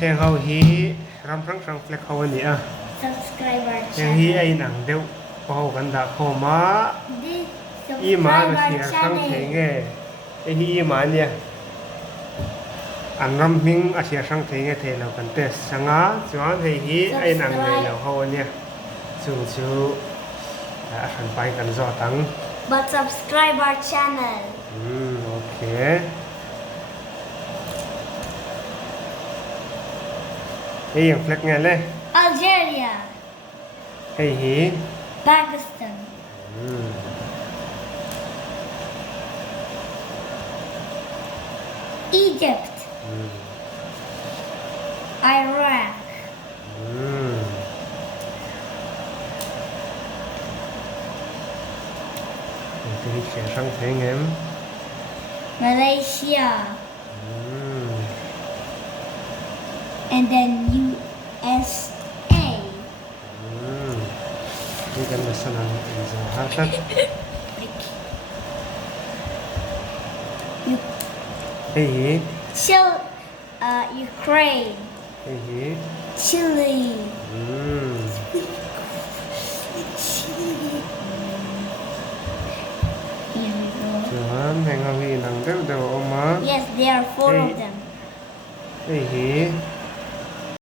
heng hau hi ram rang rang flek hau ani a Subscribe our heng hi channel. ai nang deuh pau kan da khoma This i ma subscribe na our sia sang channel. thenge e hi i ma nia an ram ming a sia sang thenge the lo kan te sanga chuan hei hi ai nang le lo hau ania chu chu a han pai kan zo tang But subscribe our channel. okay hei yang flek nge le Algeria, hei hi Pakistan, Egypt, Iraq, thì sẽ sang thế em Malaysia, and then USA. ini kan pesanan Zahat hey Ukraine, hey Chile. Here we go. Cuman yang ngawi nang deu deu oma Yes, there are four Hey. of them. hey